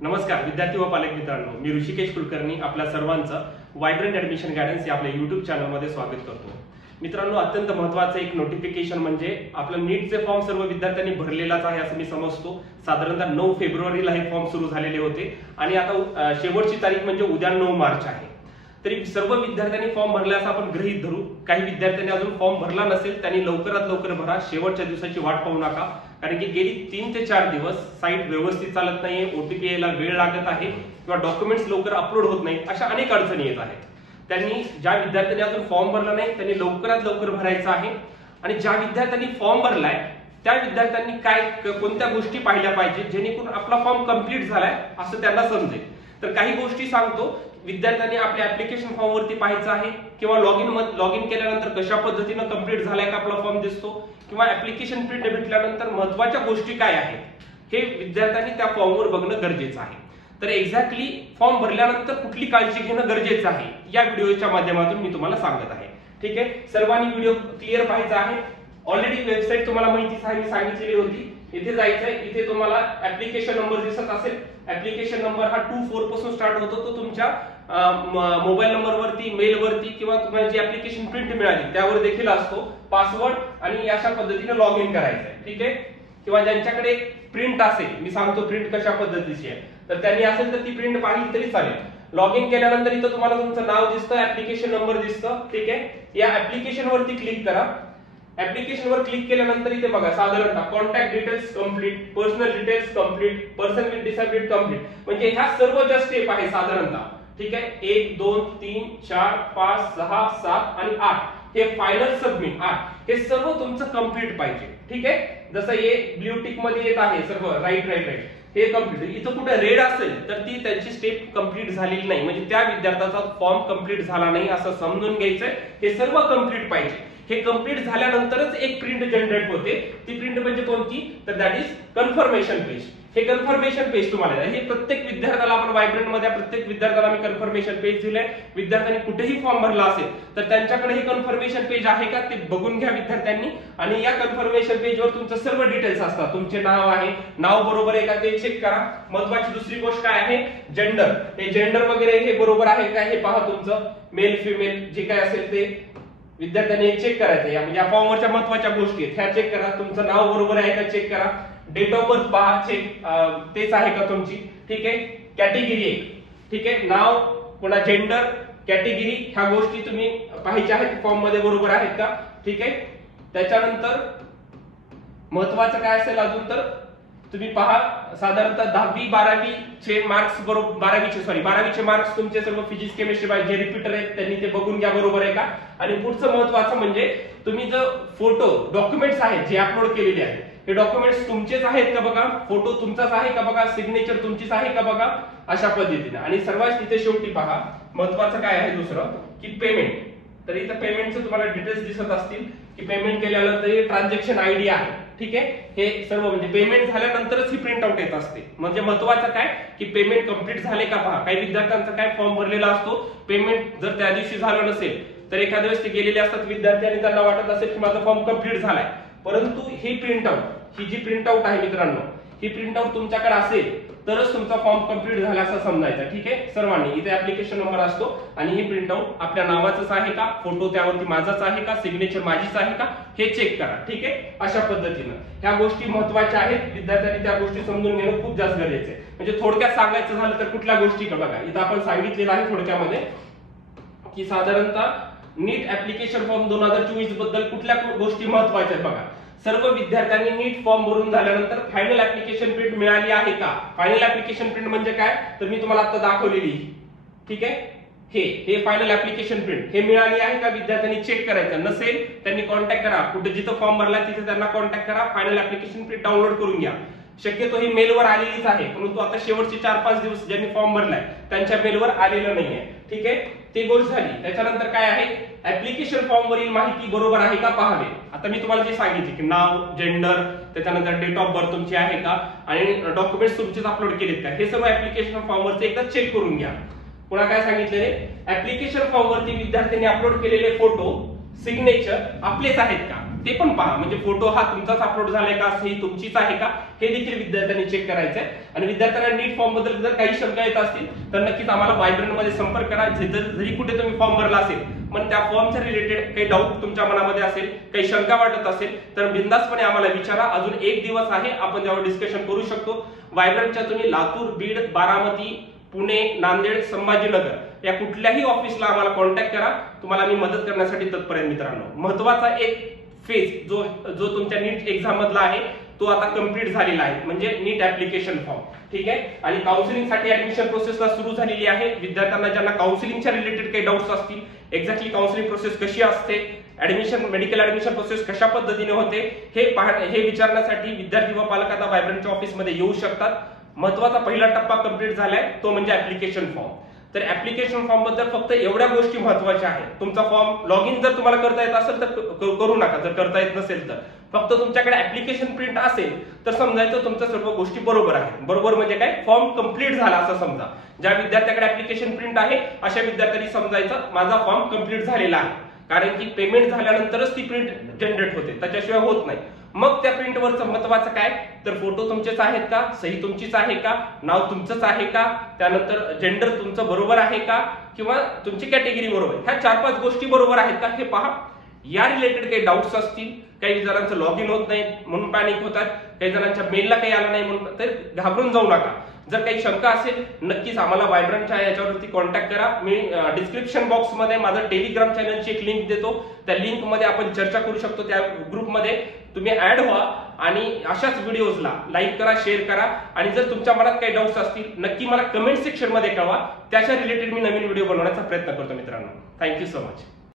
नमस्कार विद्यार्थी व पालक मित्रांनो, मी ऋषिकेश कुलकर्णी आपल्या सर्वांचं वायब्रंट ऍडमिशन गायडन्स या आपल्या YouTube चॅनलमध्ये स्वागत करतो। मित्रांनो, अत्यंत महत्त्वाचं एक नोटिफिकेशन म्हणजे आपलं नीटचे फॉर्म सर्व विद्यार्थ्यांनी भरलेलाच आहे असं मी समजतो। साधारणतः 9 फेब्रुवारीला हे फॉर्म सुरू झालेले होते आणि आता शेवटची तारीख म्हणजे उद्या 9 मार्च आहे। तरी सर्व विद्यार्थ्यांनी फॉर्म भरला असं आपण गृहीत धरू। काही विद्यार्थ्यांनी अजून फॉर्म भरला नसेल त्यांनी लवकरात लवकर भरा, शेवटच्या दिवसाची वाट पाहू नका, कारण की गेली 3 ते 4 दिवस साईट व्यवस्थित चालत नाहीये, OTP यायला वेळ लागत आहे किंवा डॉक्युमेंट्स लवकर अपलोड होत नाहीत, अशा अनेक अडचणी येत आहेत। त्यांनी ज्या विद्यार्थ्यांनी अजून फॉर्म भरला नाही त्यांनी लवकरात लवकर भरायचा आहे आणि ज्या विद्यार्थ्यांनी फॉर्म भरलाय त्या विद्यार्थ्यांनी काय कोणत्या गोष्टी पाहिल्या पाहिजे जेणेकरून आपला फॉर्म कंप्लीट झालाय असं त्यांना समजेल। तर काही गोष्टी सांगतो। विद्यार्थ्यांनी आपल्या ऍप्लिकेशन फॉर्म वरती पाहायचं आहे किंवा लॉग इन केल्यानंतर कशा पद्धतीने कंप्लीट झालाय का आपला फॉर्म दिसतो किंवा ऍप्लिकेशन प्रिंट भेटल्यानंतर महत्त्वाच्या गोष्टी काय आहेत हे विद्यार्थ्यांनी त्या फॉर्मवर बघणं गरजेचं आहे। तर एक्झॅक्टली फॉर्म भरल्यानंतर कुठली काळजी घेणं गरजेचं आहे या व्हिडिओच्या माध्यमातून मी तुम्हाला सांगत आहे। ठीक आहे, सर्वांनी व्हिडिओ क्लिअर पाहायचा आहे। ऑलरेडी वेबसाईट तुम्हाला माहितीच आहे, मी सांगितलेली होती। इथे जायचंय, इथे तुम्हाला ऍप्लिकेशन नंबर दिसत असेल। ऍप्लिकेशन नंबर हा 24 पासून स्टार्ट होतो, तो तुमच्या मोबाईल नंबर वरती, मेल वरती किंवा तुम्हाला जी ऍप्लिकेशन प्रिंट मिळाली त्यावर देखील असतो। पासवर्ड आणि अशा पद्धतीने लॉग इन करायचंय। ठीक आहे, किंवा ज्यांच्याकडे प्रिंट असेल, मी सांगतो प्रिंट कशा पद्धतीची आहे, तर त्यांनी असेल तर ती प्रिंट पाहिली तरी चालेल। लॉग इन केल्यानंतर इथं तुम्हाला तुमचं नाव दिसतं, ऍप्लिकेशन नंबर दिसतं। ठीक आहे, या ऍप्लिकेशन वरती क्लिक करा। ऍप्लिकेशन वर क्लिक केल्यानंतर इथे बघा साधारणतः contact details complete, personal details complete, person with disability complete, म्हणजे ह्या सर्व ज्या स्टेप आहे साधारणतः। ठीक आहे, 1 2 3 4 5 6 7 आणि 8 हे फायनल सबमिट 8 हे सर्व तुमचं कंप्लीट पाहिजे। ठीक आहे, जसं हे ब्ल्यू टिक मध्ये येत आहे सर्व राईट हे कंप्लीट। इथं कुठे रेड असेल तर ती त्यांची स्टेप कंप्लीट झालेली नाही, म्हणजे त्या विद्यार्थ्याचा फॉर्म कंप्लीट झाला नाही असं समजून घ्यायचंय। हे सर्व कंप्लीट पाहिजे। हे कंप्लीट झाल्यानंतरच एक प्रिंट जनरेट होते। ती प्रिंट म्हणजे कोणती, तर दॅट इज कन्फर्मेशन पेज। हे कन्फर्मेशन पेज तुम्हाला हे प्रत्येक विद्यार्थ्याला आपण वायब्रंट मध्ये प्रत्येक विद्यार्थ्याला मी कन्फर्मेशन पेज दिलंय। विद्यार्थ्यांनी कुठेही फॉर्म भरला असेल तर त्यांच्याकडे हे कन्फर्मेशन पेज आहे का ते बघून घ्या विद्यार्थ्यांनी, आणि या कन्फर्मेशन पेजवर तुमचं सर्व डिटेल्स असतात। तुमचे नाव आहे, नाव बरोबर आहे का ते चेक करा। महत्त्वाची दुसरी गोष्ट काय आहे, जेंडर, हे जेंडर वगैरे हे बरोबर आहे का हे पहा। तुमचं मेल फिमेल जे काय असेल ते विद्यार्थ्यांनी चेक करायचं। या म्हणजे फॉर्मवरच्या महत्त्वाच्या गोष्टी आहेत ह्या चेक करा। तुमचं नाव बरोबर आहे का चेक करा। डेट ऑफ बर्थ पहा, चेक तेच आहे का तुमची। ठीक आहे, कॅटेगरी 1, ठीक आहे, नाव पुन्हा जेंडर कॅटेगरी ह्या गोष्टी तुम्ही पाहायच्या आहेत फॉर्म मध्ये बरोबर आहेत का। ठीक आहे, त्याच्यानंतर महत्त्वाचं काय असेल अजून तर तुम्ही पहा साधारणतः 10वी 12वी चे मार्क्स बरोबर 12वी चे मार्क्स तुमचे सर्व physics chemistry by J repeater आहेत त्यांनी ते बघून घ्या बरोबर आहे का। आणि पुढचं महत्त्वाचं म्हणजे तुम्ही जर फोटो डॉक्युमेंट्स आहेत जे अपलोड केलेले आहेत हे डॉक्युमेंट्स तुमचेच आहेत का बघा, फोटो तुमचाच आहे का बघा, सिग्नेचर तुमचीच आहे का बघा, अशा पद्धतीने। आणि सर्वात तिथे शेवटी पहा महत्त्वाचं काय आहे दुसरं की पेमेंट। तर इथं पेमेंटचं तुम्हाला डिटेल्स दिसत असतील की पेमेंट केल्यानंतर ट्रान्झॅक्शन आयडी आहे। ठीक आहे, हे सर्व म्हणजे पेमेंट झाल्यानंतरच ही प्रिंट आउट येत असते। म्हणजे महत्त्वाचं काय की पेमेंट कंप्लीट झाले का पहा। काही विद्यार्थ्यांचा काय फॉर्म भरलेला असतो, पेमेंट जर त्या दिवशी झालं नसेल तर एखाद्या वेळेस ते गेलेले असतात विद्यार्थी आणि त्यांना वाटत असेल की माझा फॉर्म कंप्लीट झालाय, परंतु ही प्रिंट आउट, ही जी प्रिंट आउट आहे मित्रांनो, ही प्रिंट आउट तुमच्याकडे असेल तरच तुमचा फॉर्म कंप्लीट झाला असं समजायचं। ठीक आहे, सर्वांनी इथे ऍप्लिकेशन नंबर असतो आणि ही प्रिंट आउट आपल्या नावाचंच आहे का, फोटो त्यावरती माझाच आहे का, सिग्नेचर माझीच आहे का हे चेक करा। ठीक आहे, अशा पद्धतीनं ह्या गोष्टी महत्त्वाच्या आहेत। विद्यार्थ्यांनी त्या गोष्टी समजून घेणं खूप जास्त गरजेचं आहे। म्हणजे थोडक्यात सांगायचं झालं तर कुठल्या गोष्टी बघा इथं आपण सांगितलेलं आहे थोडक्यामध्ये की साधारणतः नीट ऍप्लिकेशन फॉर्म 2024 बद्दल कुठल्या गोष्टी महत्त्वाच्या आहेत बघा। सर्व विद्यार्थ्यांनी नीट फॉर्म भरून झाल्यानंतर फायनल ऍप्लिकेशन प्रिंट मिळाली आहे का। फायनल ऍप्लिकेशन प्रिंट म्हणजे काय तर मी तुम्हाला आता दाखवलेली। ठीक आहे, हे फायनल ऍप्लिकेशन प्रिंट हे मिळाली आहे का विद्यार्थ्यांनी चेक करायचं। नसेल त्यांनी कॉन्टॅक्ट करा, कुठे जिथं फॉर्म भरला तिथे त्यांना कॉन्टॅक्ट करा, फायनल ऍप्लिकेशन प्रिंट डाउनलोड करून घ्या। शक्यतो ही मेलवर आलेलीच आहे, परंतु आता शेवटचे 4-5 दिवस ज्यांनी फॉर्म भरलाय त्यांच्या मेलवर आलेलं नाहीये। ठीक आहे, ती गोष्ट झाली। त्याच्यानंतर काय आहे, ऍप्लिकेशन फॉर्म वरील माहिती बरोबर आहे का पाहावे। आता मी तुम्हाला जे सांगितले की नाव, जेंडर, त्याच्यानंतर डेट ऑफ बर्थ तुमची आहे का आणि डॉक्युमेंट्स तुमचेच अपलोड केलेत का, हे सर्व ऍप्लिकेशन फॉर्म वरचे एकदा चेक करून घ्या। पुन्हा काय सांगितले, ऍप्लिकेशन फॉर्म वरती विद्यार्थ्यांनी अपलोड केलेले फोटो, सिग्नेचर आपलेच आहेत का ते पण पहा, म्हणजे फोटो हा तुमचाच अपलोड झालाय का, सही तुमचीच आहे का, हे देखील विद्यार्थ्यांनी चेक करायचं आहे. आणि विद्यार्थ्यांना नीट फॉर्म बद्दल जर काही शंका येत असतील तर नक्कीच आम्हाला व्हायब्रंट मध्ये संपर्क करा. जरी कुठे तुम्ही फॉर्म भरला असेल पण त्या फॉर्मच्या रिलेटेड काही डाऊट तुमच्या मनामध्ये असेल, काही शंका वाटत असेल तर बिंदासपणे आम्हाला विचारा. अजून 1 दिवस आहे, आपण त्यावर डिस्कशन करू शकतो. व्हायब्रंटच्या तुम्ही लातूर, बीड, बारामती, पुणे, नांदेड, संभाजीनगर या कुठल्याही ऑफिसला आम्हाला कॉन्टॅक्ट करा, तुम्हाला मी मदत करण्यासाठी तत्पर आहे. मित्रांनो, महत्वाचा एक फेज जो तुमच्या नीट एक्झाम मधला आहे तो आता कंप्लीट झालेला आहे, म्हणजे नीट ऍप्लिकेशन फॉर्म. ठीक आहे. आणि काउन्सिलिंग साठी ऍडमिशन प्रोसेसला सुरू झालेली आहे. विद्यार्थ्यांना ज्यांना काउन्सिलिंगच्या रिलेटेड काही डाऊट्स असतील, एक्झॅक्टली काउन्सिलिंग प्रोसेस कशी असते, ऍडमिशन मेडिकल ऍडमिशन प्रोसेस कशा पद्धतीने होते, हे विचारण्यासाठी विद्यार्थी व पालक आता व्हायब्रंटच्या ऑफिसमध्ये येऊ शकतात. महत्वाचा पहिला टप्पा कंप्लीट झालाय, तो म्हणजे ऍप्लिकेशन फॉर्म. तर ऍप्लिकेशन फॉर्म बद्दल फक्त एवढ्या गोष्टी महत्वाच्या आहेत. तुमचा फॉर्म लॉग इन जर तुम्हाला करता येत असेल तर करू नका, जर करता येत नसेल तर फक्त तुमच्याकडे ऍप्लिकेशन प्रिंट असेल तर समजायचं तुमच्या सर्व गोष्टी बरोबर आहेत. बरोबर म्हणजे काय, फॉर्म कंप्लीट झाला असं समजा. ज्या विद्यार्थ्याकडे ऍप्लिकेशन प्रिंट आहे अशा विद्यार्थ्यांनी समजायचं माझा फॉर्म कंप्लीट झालेला आहे, कारण की पेमेंट झाल्यानंतरच ती प्रिंट जनरेट होते, त्याच्याशिवाय होत नाही. मग त्या प्रिंटवरचं महत्वाचं काय, तर फोटो तुमचेच आहेत का, सही तुमचीच आहे का, नाव तुमचंच आहे का, त्यानंतर जेंडर तुमचं बरोबर आहे का, किंवा तुमची कॅटेगरी बरोबर, ह्या 4-5 गोष्टी बरोबर आहेत का हे पहा. या रिलेटेड काही डाऊट्स असतील, काही जणांचं लॉग इन होत नाही म्हणून पॅनिक होतात, काही जणांच्या मेलला काही आलं नाही म्हणून, तर घाबरून जाऊ नका. जर काही शंका असेल नक्कीच आम्हाला व्हायब्रंटच्या याच्यावरती कॉन्टॅक्ट करा. मी डिस्क्रिप्शन बॉक्स मध्ये माझं टेलिग्राम चॅनलची एक लिंक देतो, त्या लिंक मध्ये आपण चर्चा करू शकतो. त्या ग्रुपमध्ये तुम्ही ऍड व्हा आणि अशाच व्हिडिओजला लाईक करा, शेअर करा. आणि जर तुमच्या मनात काही डाऊट्स असतील नक्की मला कमेंट सेक्शन मध्ये कळवा, त्याच्या रिलेटेड मी नवीन व्हिडिओ बनवण्याचा प्रयत्न करतो. मित्रांनो, थँक्यू सो मच.